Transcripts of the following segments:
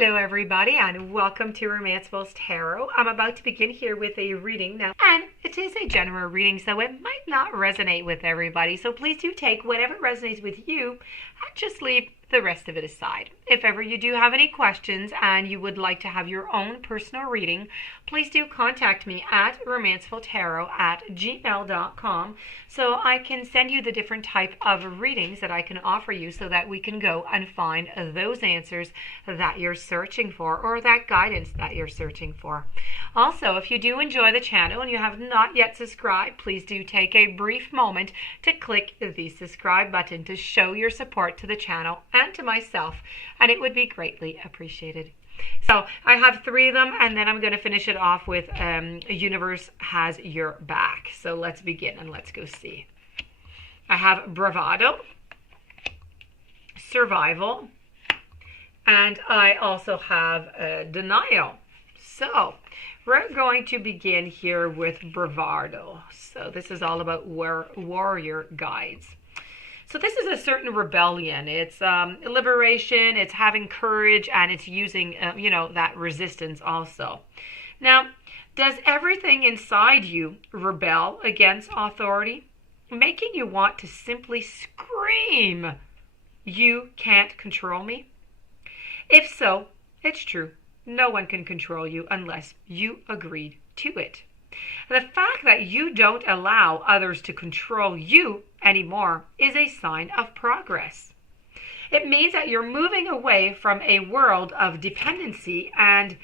Hello everybody and welcome to Romancefull's Tarot. I'm about to begin here with a reading now, and it is a general reading, so it might not resonate with everybody, so please do take whatever resonates with you and just leave the rest of it aside. If ever you do have any questions and you would like to have your own personal reading, please do contact me at romancefulltarot@gmail.com so I can send you the different type of readings that I can offer you so that we can go and find those answers that you're searching for, or that guidance that you're searching for. Also, if you do enjoy the channel and you have not yet subscribed, please do take a brief moment to click the subscribe button to show your support to the channel and to myself, and it would be greatly appreciated. So I have 3 of them, and then I'm going to finish it off with Universe Has Your Back. So let's begin and let's go see. I have Bravado, Survival, and I also have Denial. So we're going to begin here with Bravado. So this is all about warrior guides. So this is a certain rebellion. It's liberation, it's having courage, and it's using, that resistance also. Now, does everything inside you rebel against authority, making you want to simply scream, "You can't control me"? If so, it's true. No one can control you unless you agreed to it. The fact that you don't allow others to control you anymore is a sign of progress. It means that you're moving away from a world of dependency and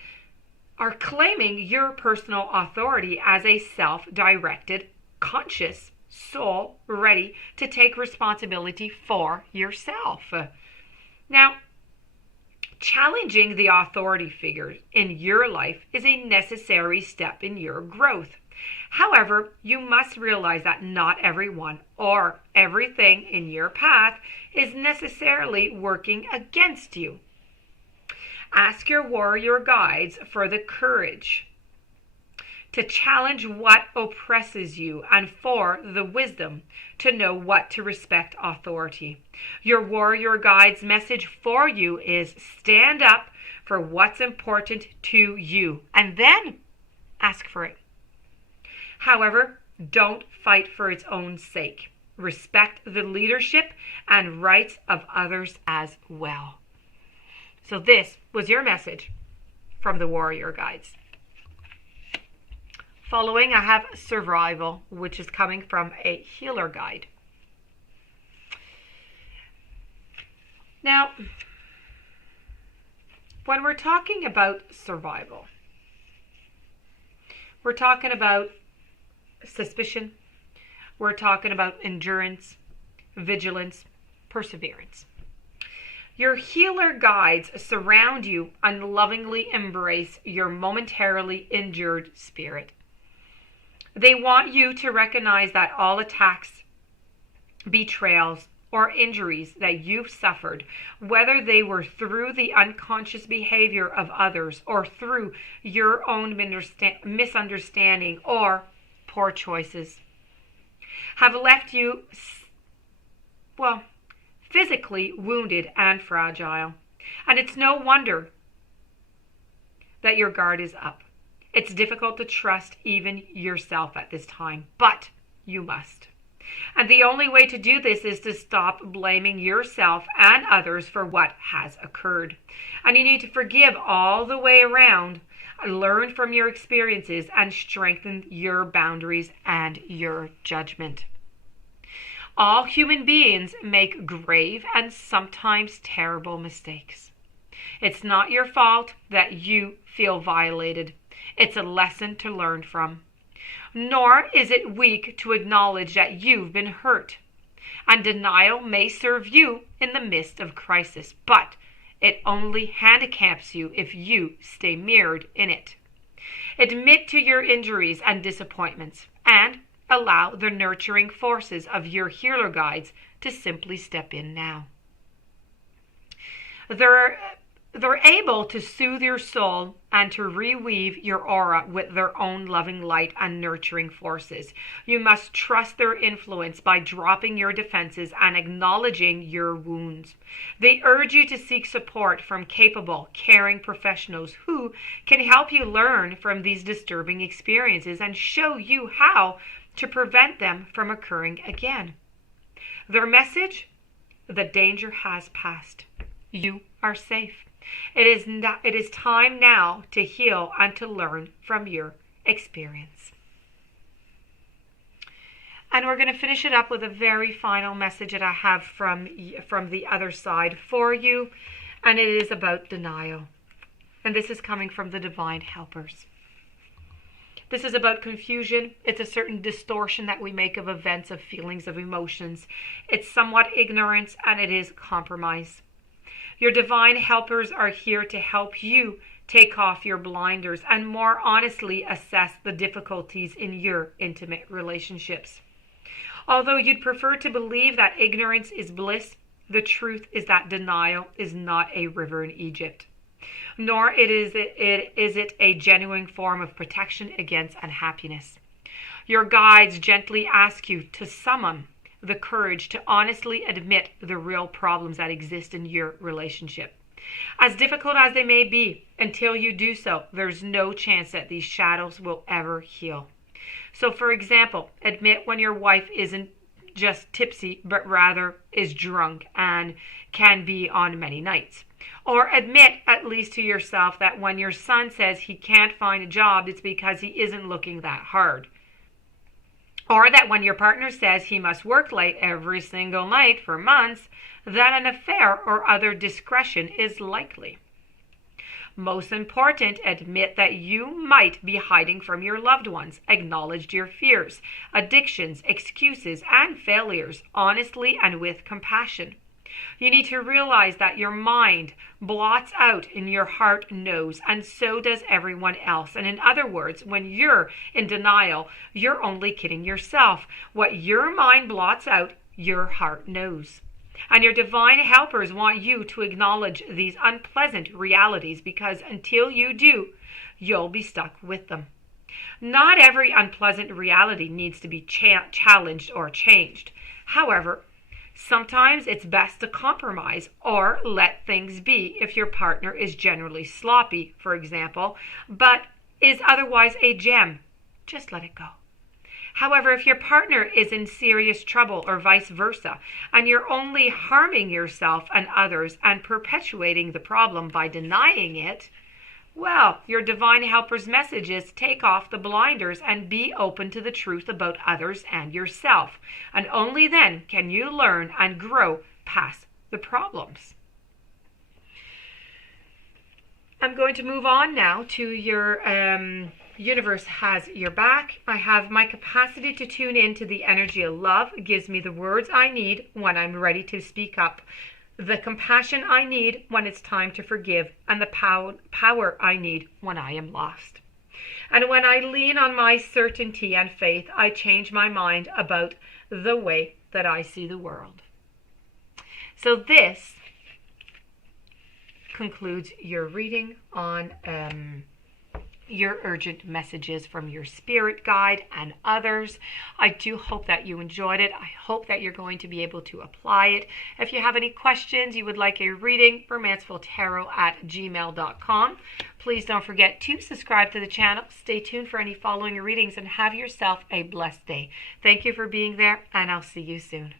are claiming your personal authority as a self-directed, conscious soul ready to take responsibility for yourself. Now, challenging the authority figures in your life is a necessary step in your growth. However, you must realize that not everyone or everything in your path is necessarily working against you. Ask your warrior guides for the courage to challenge what oppresses you and for the wisdom to know what to respect authority. Your warrior guide's message for you is stand up for what's important to you and then ask for it. However, don't fight for its own sake. Respect the leadership and rights of others as well. So this was your message from the warrior guides. Following, I have Survival, which is coming from a healer guide. Now, when we're talking about survival, we're talking about suspicion, we're talking about endurance, vigilance, perseverance. Your healer guides surround you and lovingly embrace your momentarily injured spirit. They want you to recognize that all attacks, betrayals, or injuries that you've suffered, whether they were through the unconscious behavior of others or through your own misunderstanding or poor choices, have left you, physically wounded and fragile. And it's no wonder that your guard is up. It's difficult to trust even yourself at this time, but you must. And the only way to do this is to stop blaming yourself and others for what has occurred. And you need to forgive all the way around, learn from your experiences, and strengthen your boundaries and your judgment. All human beings make grave and sometimes terrible mistakes. It's not your fault that you feel violated. It's a lesson to learn from. Nor is it weak to acknowledge that you've been hurt. And denial may serve you in the midst of crisis, but it only handicaps you if you stay mirrored in it. Admit to your injuries and disappointments, and allow the nurturing forces of your healer guides to simply step in now. they're able to soothe your soul and to reweave your aura with their own loving light and nurturing forces. You must trust their influence by dropping your defenses and acknowledging your wounds. They urge you to seek support from capable, caring professionals who can help you learn from these disturbing experiences and show you how to prevent them from occurring again. Their message: the danger has passed. You are safe. It is time now to heal and to learn from your experience. And we're going to finish it up with a very final message that I have from the other side for you. And it is about denial. And this is coming from the divine helpers. This is about confusion. It's a certain distortion that we make of events, of feelings, of emotions. It's somewhat ignorance, and it is compromise. Your divine helpers are here to help you take off your blinders and more honestly assess the difficulties in your intimate relationships. Although you'd prefer to believe that ignorance is bliss, the truth is that denial is not a river in Egypt. Nor is it a genuine form of protection against unhappiness. Your guides gently ask you to summon the courage to honestly admit the real problems that exist in your relationship. As difficult as they may be, until you do so, there's no chance that these shadows will ever heal. So, for example, admit when your wife isn't just tipsy, but rather is drunk and can be on many nights. Or admit, at least to yourself, that when your son says he can't find a job, it's because he isn't looking that hard. Or that when your partner says he must work late every single night for months, then an affair or other discretion is likely. Most important, admit that you might be hiding from your loved ones. Acknowledge your fears, addictions, excuses, and failures honestly and with compassion. You need to realize that your mind blots out and your heart knows, and so does everyone else. And in other words, when you're in denial, you're only kidding yourself. What your mind blots out, your heart knows. And your divine helpers want you to acknowledge these unpleasant realities, because until you do, you'll be stuck with them. Not every unpleasant reality needs to be challenged or changed. However, sometimes it's best to compromise or let things be if your partner is generally sloppy, for example, but is otherwise a gem. Just let it go. However, if your partner is in serious trouble or vice versa, and you're only harming yourself and others and perpetuating the problem by denying it, well, your divine helper's message is take off the blinders and be open to the truth about others and yourself. And only then can you learn and grow past the problems. I'm going to move on now to your universe has your back. I have my capacity to tune in to the energy of love. It gives me the words I need when I'm ready to speak up, the compassion I need when it's time to forgive, and the power I need when I am lost. And when I lean on my certainty and faith, I change my mind about the way that I see the world. So this concludes your reading on your urgent messages from your spirit guide and others. I do hope that you enjoyed it. I hope that you're going to be able to apply it. If you have any questions, you would like a reading, romancefulltarot@gmail.com. Please don't forget to subscribe to the channel. Stay tuned for any following readings and have yourself a blessed day. Thank you for being there, and I'll see you soon.